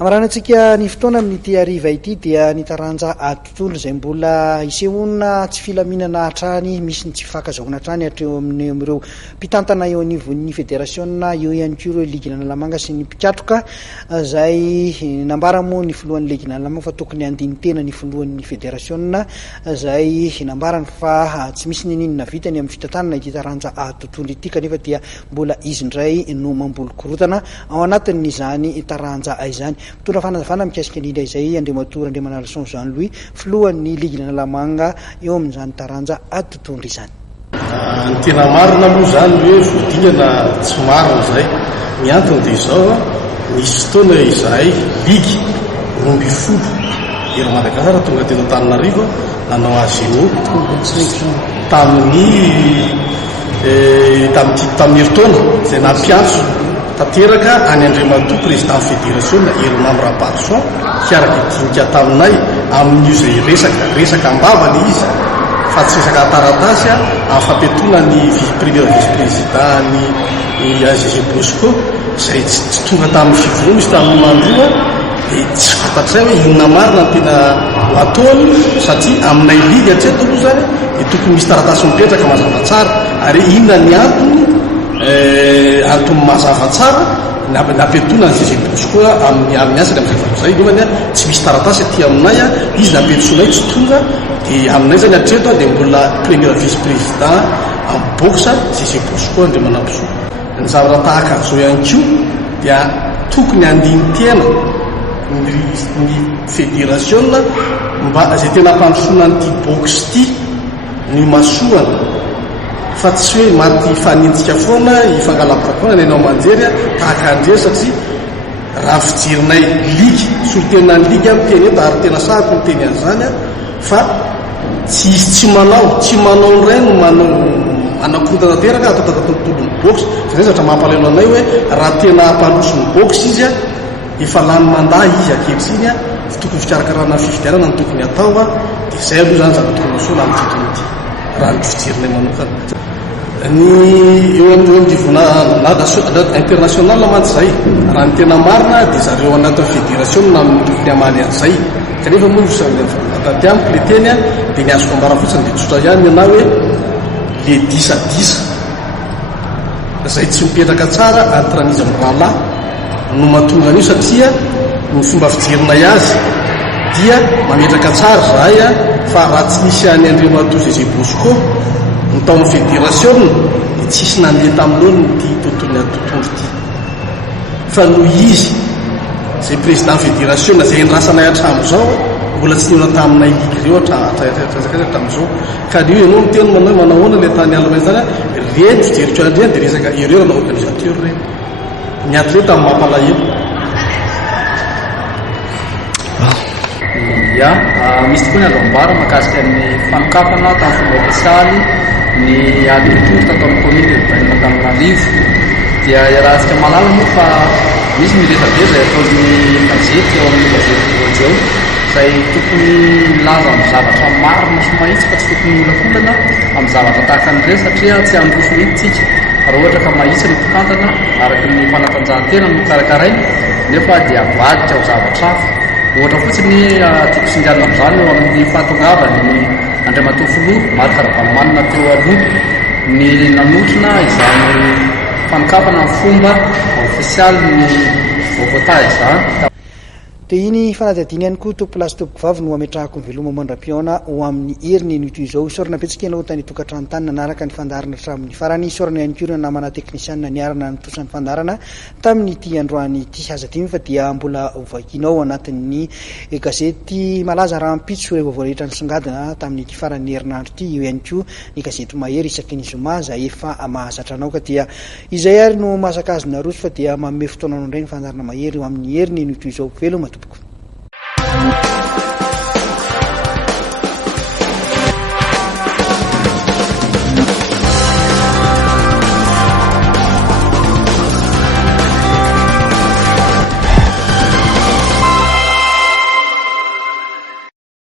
Amaranantsika ny fotoana amin'ity hariva ity dia ny taranja tontolo izay mbola isehoana tsy filaminana hatrany, misy ny tsy fakazahoana hatrany hatreo amin'ireo mpitantana eo anivon'ny federasiona, eo ihany koa ireo ligy lalamanga sy ny mpiatroka izay nambara moa ny filohan'ny ligy lalamanga fa tokony andiny tena ny filohan'ny federasiona, izay nambarany fa tsy misy ninina vitany amin'ny fitantanana ity taranja tontolo ity kanefa dia mbola izy indray no mambolo-korotana ao anatin'izany taranja izany. Mitondra fanazavana mikasika indrindra izay Andriamatoa Andriamanalason Jean-Louis filohan'ny ligy lalamanga eo amin'izany taranja tontolo izany. Ny tena marina moa zany hoe voadingana tsy marina izay ny antony dia izao nisy fotoana izahay ligy 12 ery Madagasikara tonga teto Antananarivo nanao azeno tamin'ny herintaona izay nampiantso tanteraka any Andriamatoa président fédération Herinam Rabarson hiaraka dinika taminay amin'io izay resaka ambavany izy fa tsy resaka taratasy amin'ny fampetona ny premier vice-président ny AGG Bosco izay tsy tonga tamin'ny fivoroana izy tamin'ny mandroa dia tsy fantatray hoe inona marina tena ataony satria aminay ligy atreto aloha zany dia tokony misy taratasy mipetraka mazava tsara ary inona ny antony mazava tsara napetona ny AGG Bosco amin'ny asany amin'izay nefa tsy misy taratasy aty aminay izy napetsonay tsy tonga dia aminay zany atreto dia mbola premier vice-président amin'ny boxa AGG Bosco Andria Manamposo. Ny zavatra tahaka zao ihany koa dia tokony andiny tena ny fédération mba izay tena mpandrosoana n'ity box ity ny masoana fa tsy hoe maty fanintsika foana ifangalam-parakona nenao manjery tahaka andreo satria raha fijerinay ligy solitenany ligy amin'ny teny eto ary tena sahako ny teny an'izany fa tsy izy tsy manao ray no manakorotana tanteraka atao tontolon'ny box fa zay zatra mampalelo anay hoe raha tena ampandroso ny box izy efa lany mandaa izy akehitriny tokony fikarakarana fifidianana ny tokony atao dia zay aloha zany zavatra tokony soana amin'ny titony ity raha ny fijerinay manokana ny eo am'divona international mantsy zay raha ny tena marina dia zareo anatin'ny fédération na tokony amaly an'izay kanefa moa taty amiko le teny dia ny azoko ambara fotsiny dia tsotra ihany ianao hoe le disadisa zay tsy mipetraka tsara antran'izy amin'ny rahalahy no mahatonga an'io satria ny fomba fijerinay azy dia mametraka tsara zahay fa raha tsy misy any Andriamatoa AGG Bosco ny taon'ny fédération dia tsisy nandeha tamin'olo ty tontolony tontolo ity fa noho izy zay président fédération zay nrasanay hatramin'izao mbola tsy niona taminay ligy reo hatramin'izao ka io ianao miteny manao hoana le tany Allemagne zany reny fijeriko andreny dia resaka erreur na organisateur reny ny atleta amin'ny mampalahelo. Ya misy tokoa ny azo ambara mahakasika ny fanokafana tamin'ny fomba ofisialy ny agriculture tato amin'ny commune urbaine Antananarivo dia iarahantsika malala moa fa misy miresabe zay ataon'ny gazety eo amin'ny gazety voajeo izay tokony milaza amin'ny zavatra marina sy mahitsy fa tsy tokony olakolana amin'ny zavatra tahaka an'ireny satria tsy androso mihitsy tsika raha ohatra ka mahitsy ny mpitantana araky ny fanatanjahantena no karakarainy nefa dia avadika ho zavatra hafa ohatra fotsiny tiako sindrianina amin'izany eo amin'ny fahatongavany Andriamatoa filoha Marc Ravalomanina teo aloha ny nanotrona izany fanokafana amin'ny fomba ofisialy ny Bogota izany. Dia iny fanadihadiana ihany koa tompolasy tompoko vavy no ametrahako ny veloma mandram-piona ho amin'ny heriny ny toy izao isaorana petsika ianao tany tokantrano tany nanaraka ny fandarana hatramin'ny farany isaorana ihany koa namana teknisianina niarana nitosan'ny fandarana tamin'ny ity androany ity aza dimy fa dia mbola ovakinao anatin'ny gazety malaza raha mpitso rehefa voarehetra ny songadina tamin'ity faran'ny herinandro ity eo ihany koa ny gazety mahery isaky ny zoma zay efa mahazatra anao ka dia izay ary no mahasakazona roso fa dia manome fotoana indray ny fandarana mahery eo amin'ny heriny ny toy izao veloma tompoko.